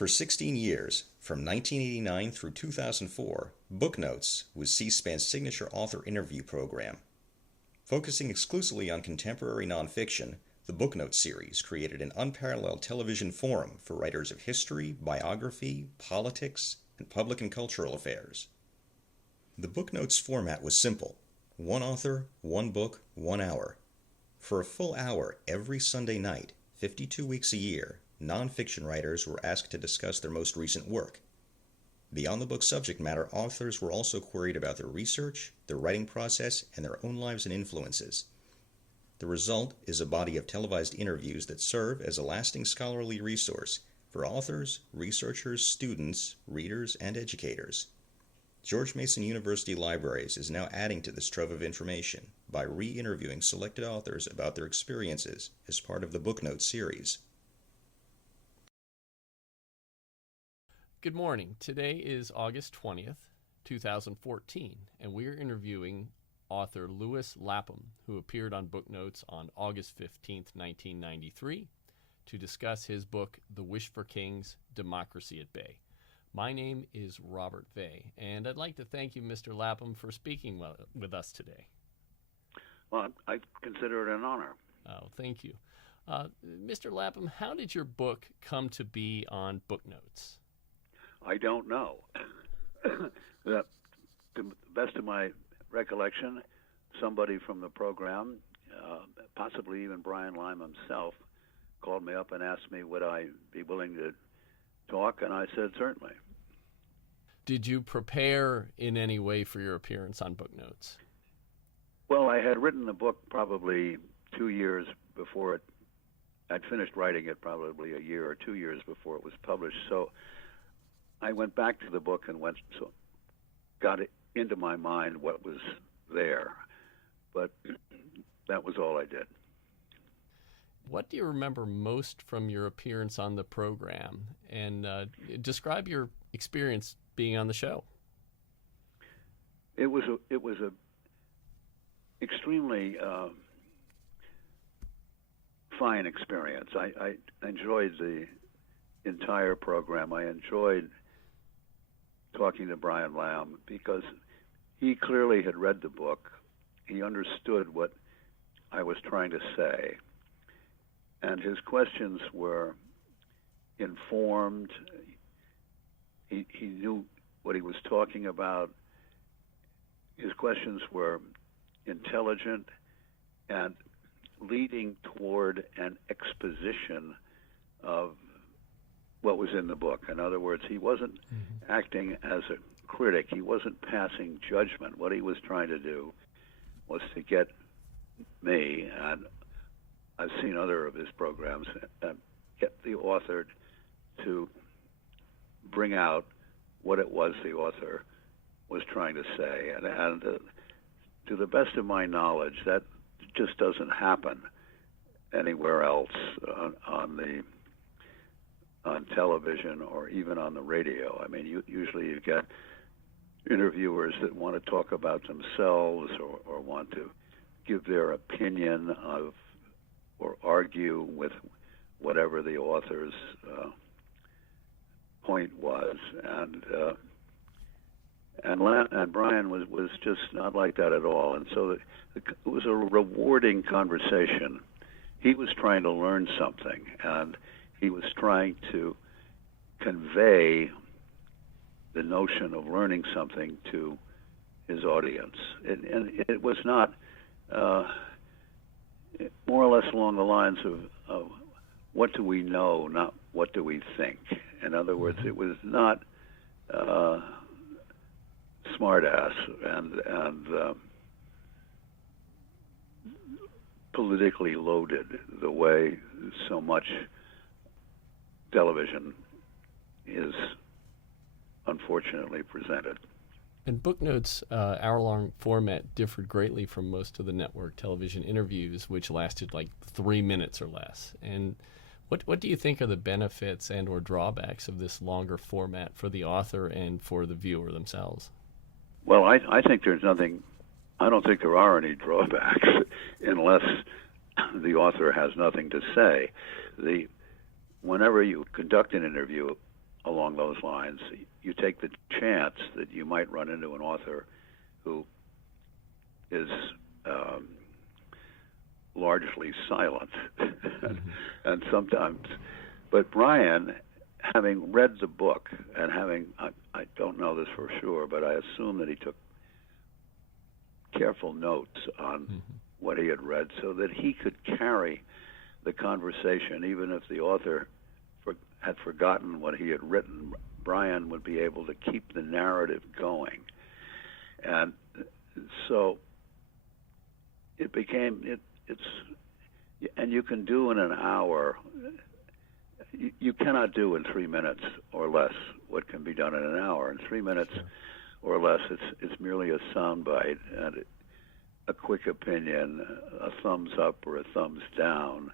For 16 years, from 1989 through 2004, Booknotes was C-SPAN's signature author interview program. Focusing exclusively on contemporary nonfiction, the Booknotes series created an unparalleled television forum for writers of history, biography, politics, and public and cultural affairs. The Booknotes format was simple: one author, one book, 1 hour. For a full hour every Sunday night, 52 weeks a year, nonfiction writers were asked to discuss their most recent work. Beyond the book's subject matter, authors were also queried about their research, their writing process, and their own lives and influences. The result is a body of televised interviews that serve as a lasting scholarly resource for authors, researchers, students, readers, and educators. George Mason University Libraries is now adding to this trove of information by re-interviewing selected authors about their experiences as part of the Booknotes series. Good morning. Today is August 20th, 2014, and we're interviewing author Louis Lapham, who appeared on Booknotes on August 15th, 1993, to discuss his book, The Wish for Kings, Democracy at Bay. My name is Robert Vey, and I'd like to thank you, Mr. Lapham, for speaking with us today. Well, I consider it an honor. Oh, thank you. Mr. Lapham, how did your book come to be on Booknotes? I don't know. To the best of my recollection, somebody from the program, possibly even Brian Lime himself, called me up and asked me would I be willing to talk, and I said certainly. Did you prepare in any way for your appearance on Booknotes? Well, I had written the book probably 2 years before it. I'd finished writing it probably a year or 2 years before it was published, so I went back to the book and got it into my mind what was there, but that was all I did. What do you remember most from your appearance on the program, and describe your experience being on the show? It was a extremely fine experience. I enjoyed the entire program. I enjoyed talking to Brian Lamb because he clearly had read the book. He understood what I was trying to say, and his questions were informed. He knew what he was talking about. His questions were intelligent and leading toward an exposition of what was in the book. In other words, he wasn't acting as a critic. He wasn't passing judgment. What he was trying to do was to get me, and I've seen other of his programs, get the author to bring out what it was the author was trying to say. And to the best of my knowledge, that just doesn't happen anywhere else on television or even on the radio. I mean, usually you get interviewers that want to talk about themselves or want to give their opinion of or argue with whatever the author's point was, and Brian was just not like that at all. And so it was a rewarding conversation. He was trying to learn something, and he was trying to convey the notion of learning something to his audience. And it was not more or less along the lines of what do we know, not what do we think. In other words, it was not smartass and politically loaded the way so much television is unfortunately presented. And Booknotes' hour-long format differed greatly from most of the network television interviews, which lasted like 3 minutes or less. And what do you think are the benefits and or drawbacks of this longer format for the author and for the viewer themselves? Well, I think there's nothing. I don't think there are any drawbacks unless the author has nothing to say. Whenever you conduct an interview, along those lines. You take the chance that you might run into an author who is largely silent, and sometimes. But Brian, having read the book and I don't know this for sure, but I assume that he took careful notes on what he had read so that he could carry the conversation, even if the author had forgotten what he had written. Brian would be able to keep the narrative going. And so it became, and you can do in an hour, you cannot do in 3 minutes or less what can be done in an hour. In 3 minutes or less, it's merely a soundbite and a quick opinion, a thumbs up or a thumbs down,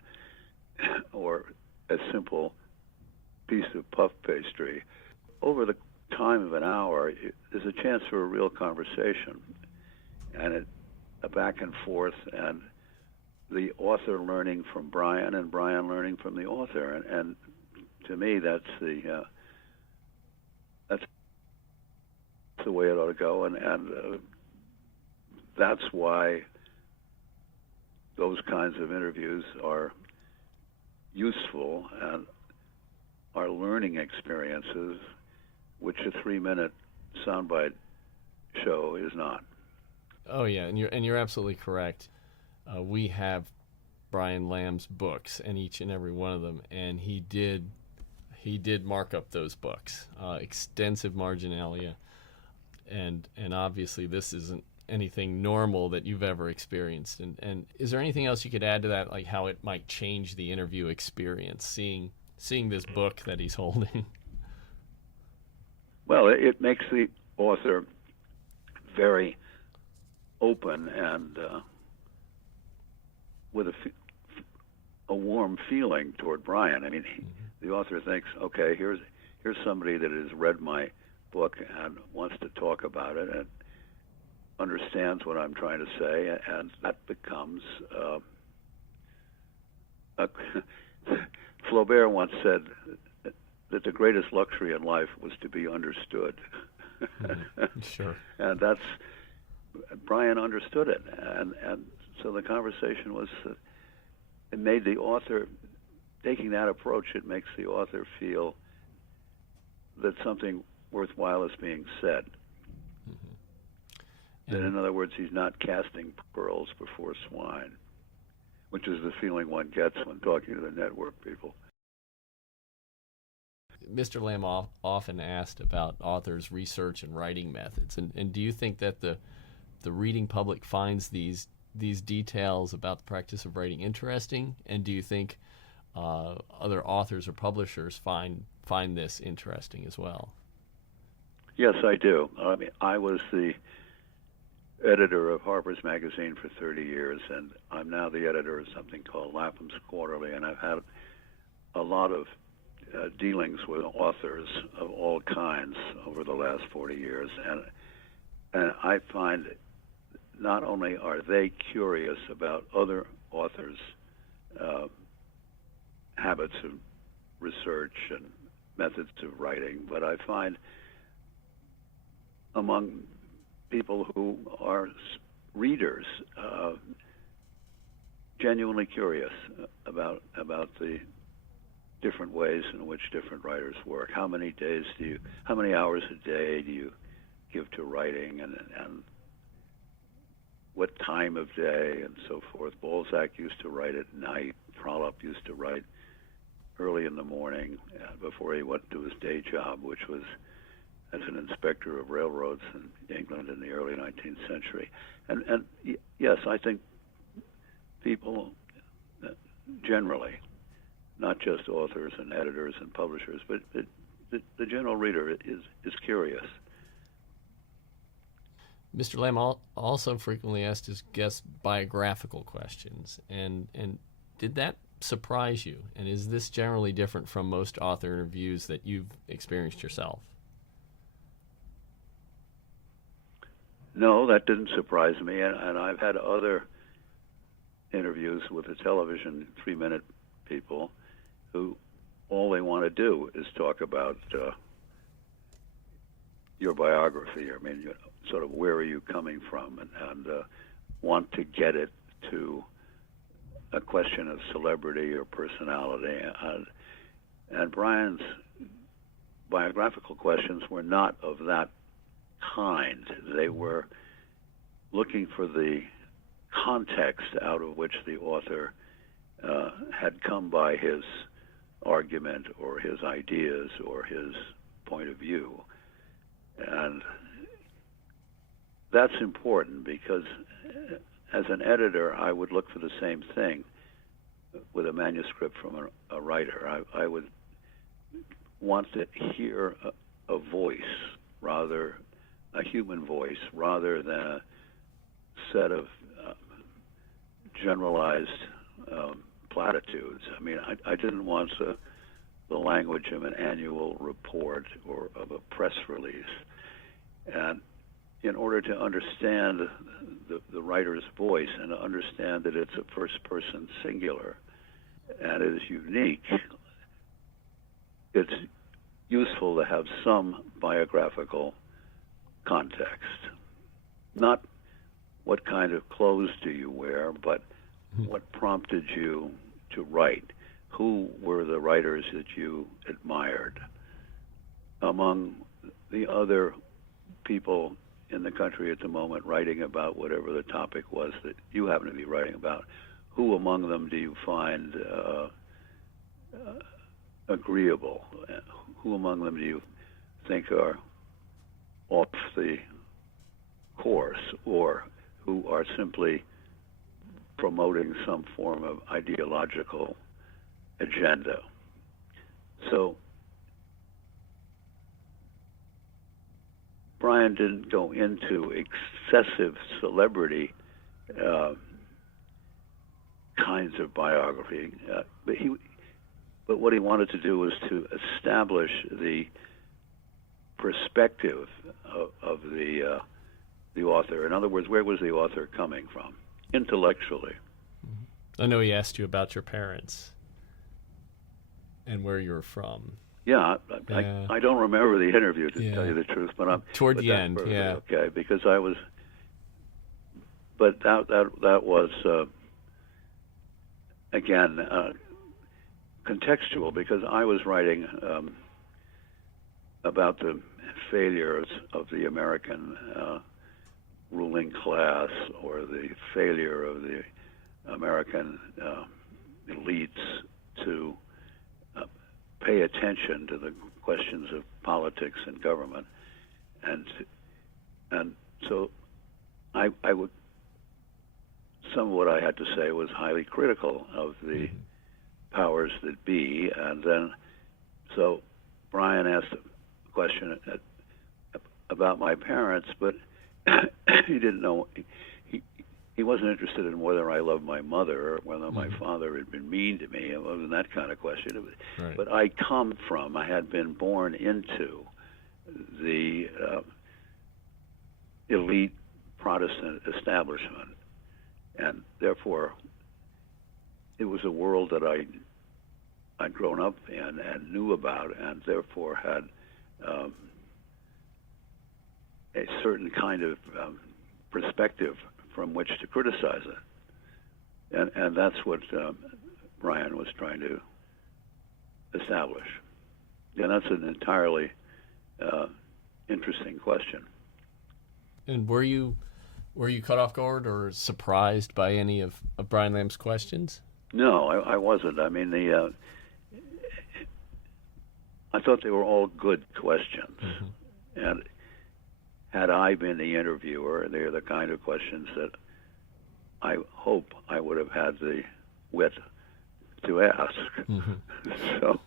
or a simple piece of puff pastry. Over the time of an hour, there's a chance for a real conversation, and a back and forth, and the author learning from Brian and Brian learning from the author. And to me, that's the way it ought to go, and that's why those kinds of interviews are useful and are learning experiences, which a 3-minute soundbite show is not. Oh yeah, and you're absolutely correct. We have Brian Lamb's books, and each and every one of them, and he did mark up those books, extensive marginalia, and obviously this isn't anything normal that you've ever experienced. And is there anything else you could add to that, like how it might change the interview experience, seeing this book that he's holding? Well, it makes the author very open and with a warm feeling toward Brian. I mean, the author thinks, okay, here's somebody that has read my book and wants to talk about it and understands what I'm trying to say, and that becomes Flaubert once said that the greatest luxury in life was to be understood. Sure. And Brian understood it, and so the conversation was, it made the author, taking that approach, it makes the author feel that something worthwhile is being said. That, in other words, he's not casting pearls before swine, which is the feeling one gets when talking to the network people. Mr. Lamb often asked about authors' research and writing methods, and do you think that the reading public finds these details about the practice of writing interesting, and do you think other authors or publishers find this interesting as well? Yes, I do. I mean, I was the editor of Harper's Magazine for 30 years, and I'm now the editor of something called Lapham's Quarterly, and I've had a lot of dealings with authors of all kinds over the last 40 years, and I find not only are they curious about other authors' habits of research and methods of writing, but I find among people who are readers genuinely curious about the different ways in which different writers work. How many hours a day do you give to writing, and what time of day, and so forth. Balzac used to write at night. Trollope used to write early in the morning before he went to his day job, which was as an inspector of railroads in England in the early 19th century. And yes, I think people generally, not just authors and editors and publishers, but the general reader is curious. Mr. Lamb also frequently asked his guests biographical questions, and did that surprise you? And is this generally different from most author interviews that you've experienced yourself? No, that didn't surprise me, and I've had other interviews with the television 3-minute people who all they want to do is talk about your biography. I mean, sort of where are you coming from, and want to get it to a question of celebrity or personality. And Brian's biographical questions were not of that kind. They were looking for the context out of which the author had come by his argument or his ideas or his point of view. And that's important because as an editor, I would look for the same thing with a manuscript from a writer. I would want to hear a voice, rather a human voice, rather than a set of generalized platitudes. I mean, I didn't want the language of an annual report or of a press release. And in order to understand the writer's voice and to understand that it's a first-person singular and it is unique, it's useful to have some biographical context. Not what kind of clothes do you wear, but what prompted you to write. Who were the writers that you admired? Among the other people in the country at the moment writing about whatever the topic was that you happen to be writing about, who among them do you find agreeable? Who among them do you think are off the course, or who are simply promoting some form of ideological agenda? So Brian didn't go into excessive celebrity kinds of biography, but what he wanted to do was to establish the perspective of the author. In other words, where was the author coming from intellectually? I know he asked you about your parents and where you were from. Yeah, I don't remember the interview, to tell you the truth, but toward the end, okay, because I was, but that was again contextual, because I was writing about the failures of the American ruling class, or the failure of the American elites to pay attention to the questions of politics and government, and so I would, some of what I had to say was highly critical of the powers that be, and then so Brian asked a question about my parents, but he didn't know. He wasn't interested in whether I loved my mother or whether my father had been mean to me. It wasn't that kind of question. Right. But I had been born into the elite Protestant establishment, and therefore it was a world that I'd grown up in and knew about, and therefore had a certain kind of perspective from which to criticize it. And that's what Brian was trying to establish. And that's an entirely interesting question. And were you caught off guard or surprised by any of Brian Lamb's questions? No, I wasn't. I mean, I thought they were all good questions. And had I been the interviewer, they're the kind of questions that I hope I would have had the wit to ask. So,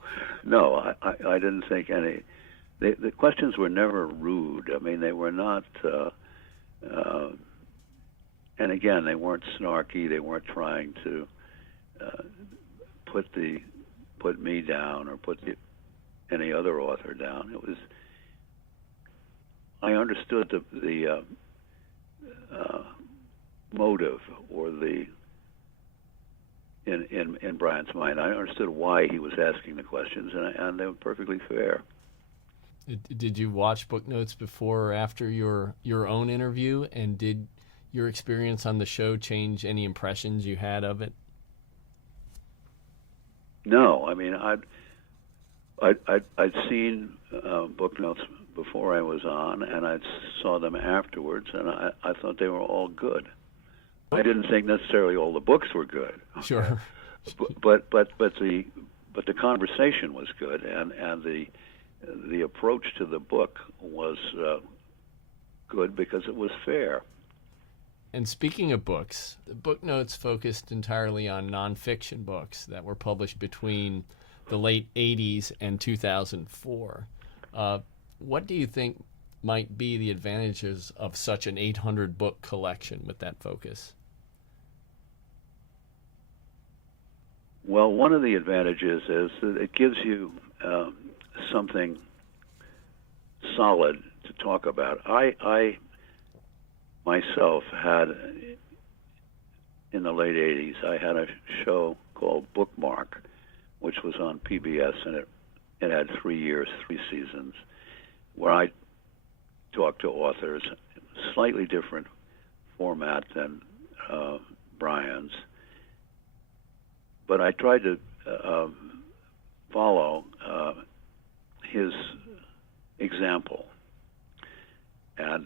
no, I didn't think any. The questions were never rude. I mean, they were not, and again, they weren't snarky. They weren't trying to put me down or put any other author down. It was. I understood the motive or the in Brian's mind. I understood why he was asking the questions, and they were perfectly fair. Did you watch Booknotes before or after your own interview, and did your experience on the show change any impressions you had of it? No, I mean I'd seen Booknotes before I was on, and I saw them afterwards, and I thought they were all good. I didn't think necessarily all the books were good. Sure. but the conversation was good, and the approach to the book was good because it was fair. And speaking of books, Booknotes focused entirely on nonfiction books that were published between the late 80s and 2004. What do you think might be the advantages of such an 800-book collection with that focus? Well, one of the advantages is that it gives you something solid to talk about. I myself had, in the late 80s, I had a show called Bookmark, which was on PBS, and it had 3 years, 3 seasons, where I talked to authors, slightly different format than Brian's, but I tried to follow his example. And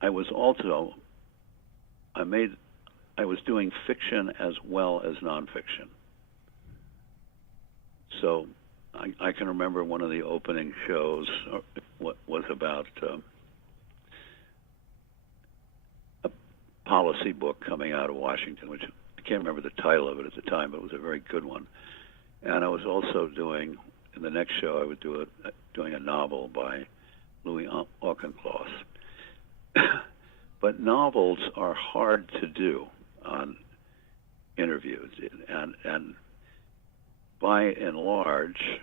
I was also, I was doing fiction as well as nonfiction. So I can remember one of the opening shows was about a policy book coming out of Washington, which I can't remember the title of it at the time, but it was a very good one. And I was also doing, in the next show, I would doing a novel by Louis Auchincloss. But novels are hard to do on interviews, and by and large,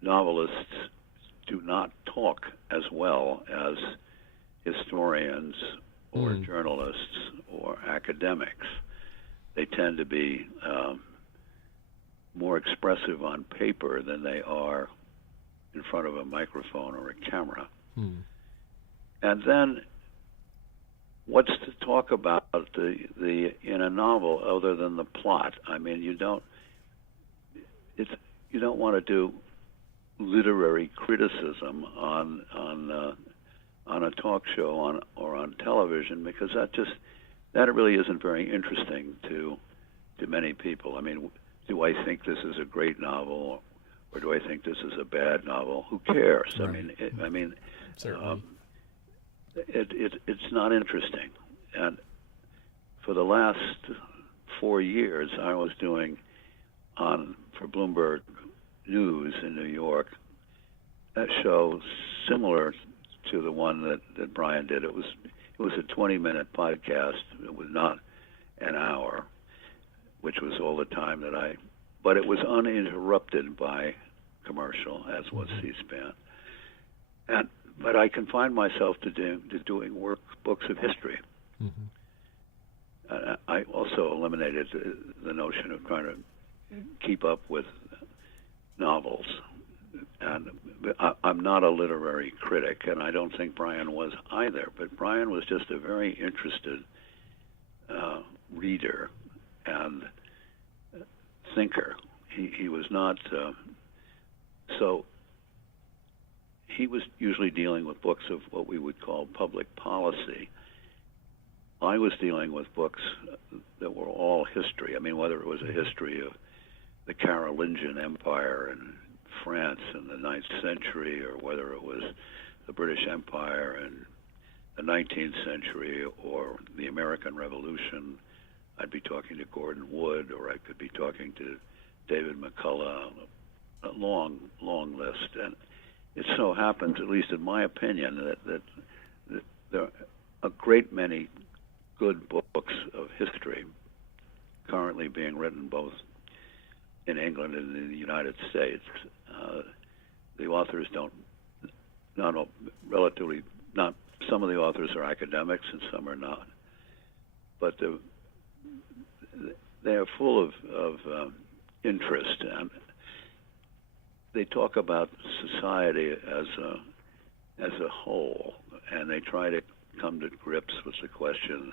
novelists do not talk as well as historians or journalists or academics. They tend to be more expressive on paper than they are in front of a microphone or a camera. And then, what's to talk about the in a novel other than the plot? I mean, you don't want to do literary criticism on a talk show or on television, because that really isn't very interesting to many people. I mean, do I think this is a great novel, or do I think this is a bad novel? Who cares? Right. I mean, certainly. It's not interesting. And for the last 4 years, I was doing for Bloomberg News in New York a show similar to the one that Brian did. It was a 20-minute podcast. It was not an hour, which was all the time but it was uninterrupted by commercial, as was C-SPAN. But I confined myself to doing books of history. I also eliminated the notion of trying to keep up with novels. And I'm not a literary critic, and I don't think Brian was either. But Brian was just a very interested reader and thinker. He was not so. He was usually dealing with books of what we would call public policy. I was dealing with books that were all history. I mean, whether it was a history of the Carolingian Empire in France in the 9th century, or whether it was the British Empire in the 19th century, or the American Revolution, I'd be talking to Gordon Wood, or I could be talking to David McCullough, a long, long list. And it so happens, at least in my opinion, that there are a great many good books of history currently being written both in England and in the United States. The authors some of the authors are academics and some are not. But they are full of interest, and they talk about society as a whole, and they try to come to grips with the question,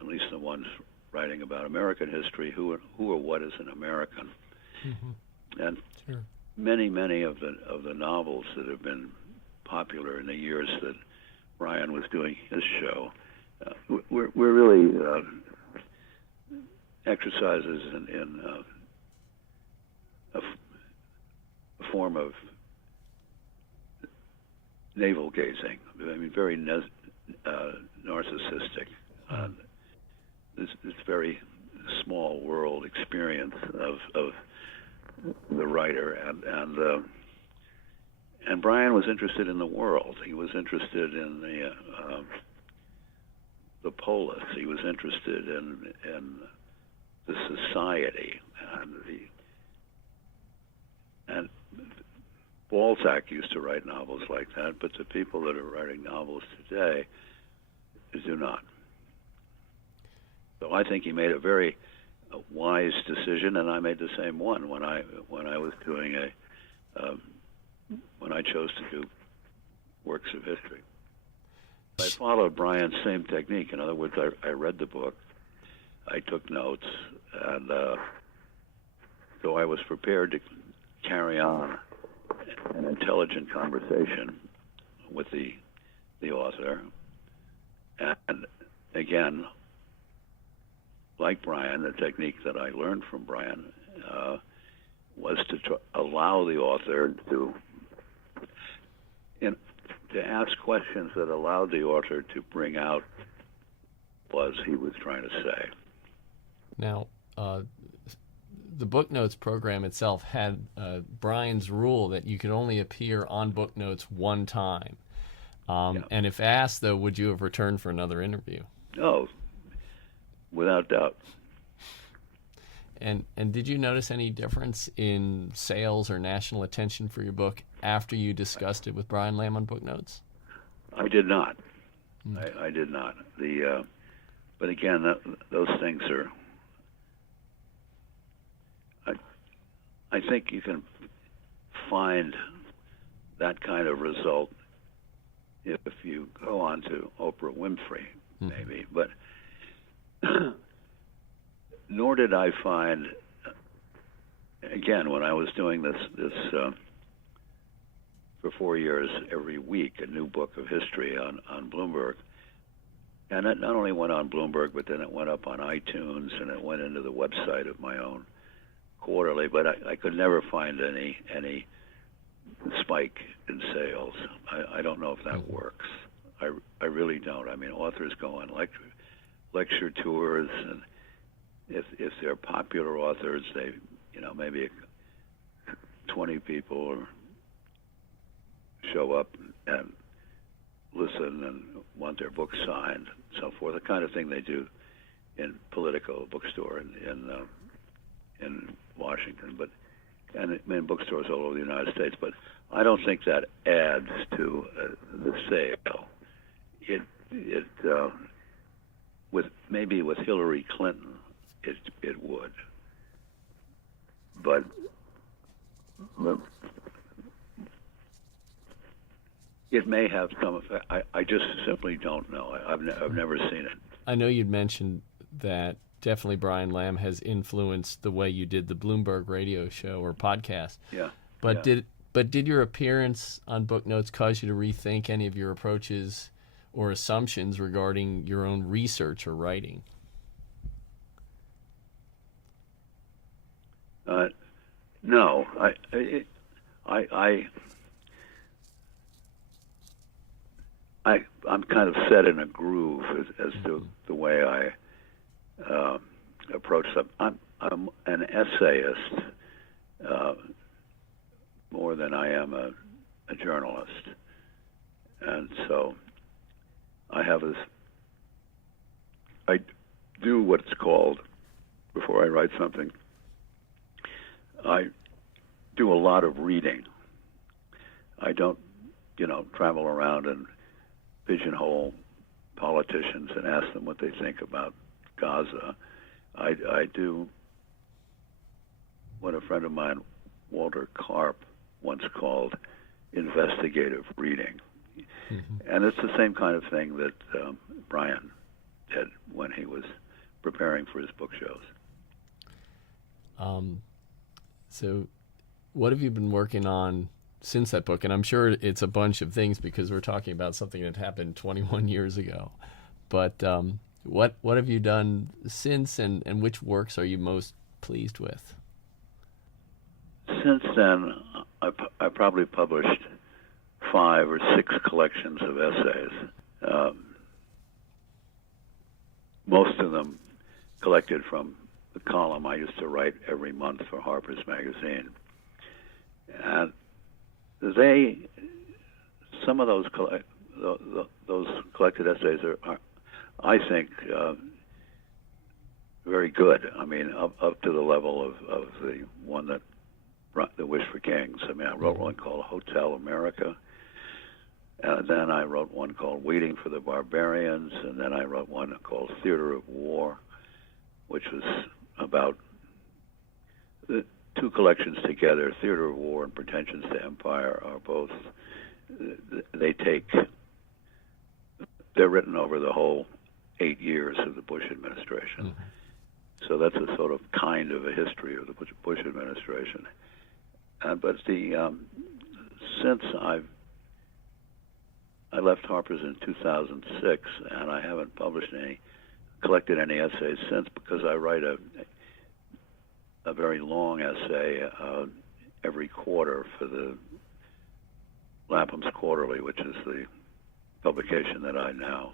at least the ones writing about American history, who or what is an American. Mm-hmm. And sure. many of the novels that have been popular in the years that Brian was doing his show were really exercises in a form of navel gazing. I mean, very narcissistic. This very small world experience of the writer, and Brian was interested in the world. He was interested in the polis. He was interested in the society, and Balzac used to write novels like that, but the people that are writing novels today do not. So I think he made a very wise decision, and I made the same one when I was doing when I chose to do works of history. I followed Brian's same technique. In other words, I read the book, I took notes, and so I was prepared to carry on an intelligent conversation with the author. And again, like Brian, the technique that I learned from Brian was to allow the author to ask questions that allowed the author to bring out what he was trying to say. Now, the Booknotes program itself had Brian's rule that you could only appear on Booknotes one time. And if asked, though, would you have returned for another interview? Oh, without doubt. And did you notice any difference in sales or national attention for your book after you discussed it with Brian Lamb on Booknotes? I did not. I did not. But again, those things are. I think you can find that kind of result if you go on to Oprah Winfrey, maybe. But nor did I find, again, when I was doing this for 4 years, every week, a new book of history on Bloomberg. And it not only went on Bloomberg, but then it went up on iTunes, and it went into the website of my own quarterly. But I could never find any spike in sales. I don't know if that works. I really don't. I mean, authors go on lecture tours, and if they're popular authors, they, maybe 20 people show up and listen and want their book signed, and so forth. The kind of thing they do in Politico bookstore in Washington, and in bookstores all over the United States. But I don't think that adds to the sale. It with Hillary Clinton, it would, but it may have some effect. I just simply don't know. I've never seen it. I know you'd mentioned that definitely Brian Lamb has influenced the way you did the Bloomberg radio show or podcast. Yeah. But did your appearance on Booknotes cause you to rethink any of your approaches or assumptions regarding your own research or writing? No. I'm kind of set in a groove as to the way I approach them. I'm an essayist more than I am a journalist, and so I do what's called, before I write something, I do a lot of reading. I don't, travel around and pigeonhole politicians and ask them what they think about Gaza. I do what a friend of mine, Walter Karp, once called investigative reading. Mm-hmm. And it's the same kind of thing that Brian did when he was preparing for his book shows. So what have you been working on since that book? And I'm sure it's a bunch of things because we're talking about something that happened 21 years ago. But what have you done since, and which works are you most pleased with? Since then, I probably published 5 or 6 collections of essays, most of them collected from the column I used to write every month for Harper's Magazine. And some of those collected essays are I think, very good. I mean, up to the level of the one that The Wish for Kings. I mean, I wrote one called Hotel America, and then I wrote one called Waiting for the Barbarians, and then I wrote one called Theater of War, which was about the 2 collections together. Theater of War and Pretensions to Empire are both, they're written over the whole 8 years of the Bush administration. Mm-hmm. So that's a sort of kind of a history of the Bush administration. But since I left Harper's in 2006, and I haven't collected any essays since, because I write a very long essay every quarter for the Lapham's Quarterly, which is the publication that I now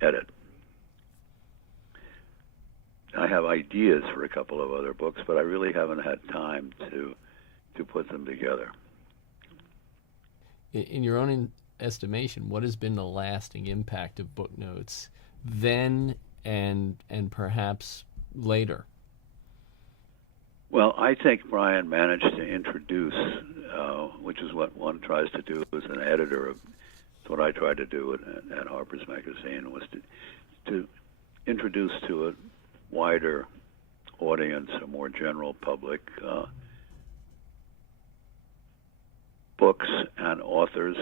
edit. I have ideas for a couple of other books, but I really haven't had time to put them together. In your own estimation, what has been the lasting impact of Booknotes then and perhaps later? Well, I think Brian managed to introduce, which is what one tries to do as an editor. It's what I tried to do at Harper's Magazine, was to introduce to a wider audience, a more general public, books and authors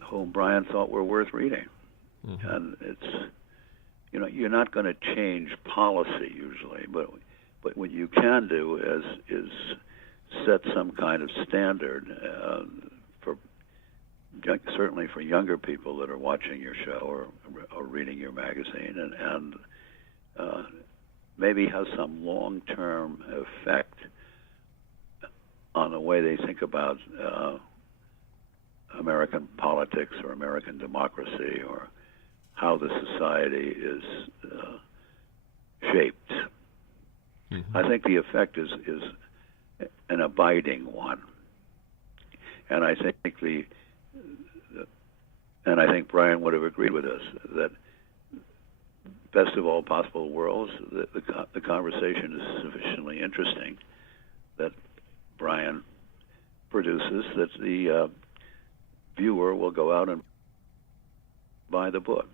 whom Brian thought were worth reading. Mm-hmm. And it's, you're not going to change policy usually, but what you can do is set some kind of standard certainly for younger people that are watching your show or reading your magazine, and maybe has some long-term effect on the way they think about American politics or American democracy, or how the society is shaped. Mm-hmm. I think the effect is an abiding one, and I think Brian would have agreed with us that best of all possible worlds, the conversation is sufficiently interesting that Brian produces that the viewer will go out and buy the book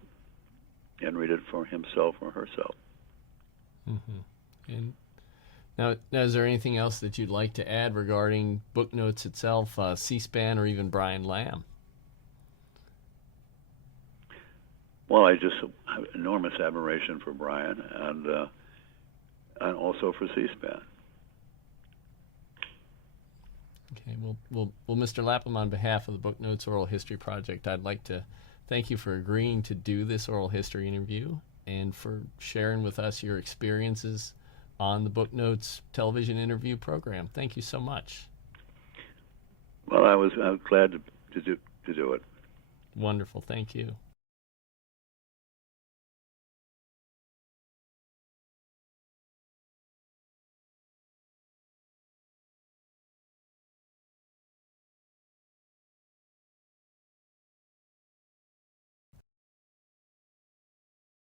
and read it for himself or herself. Mm-hmm. And now, is there anything else that you'd like to add regarding Booknotes itself, C-SPAN, or even Brian Lamb? Well, I just have enormous admiration for Brian and also for C-SPAN. Okay, well, Mr. Lapham, on behalf of the Booknotes Oral History Project, I'd like to thank you for agreeing to do this oral history interview and for sharing with us your experiences on the Booknotes television interview program. Thank you so much. Well, I was glad to do it. Wonderful. Thank you.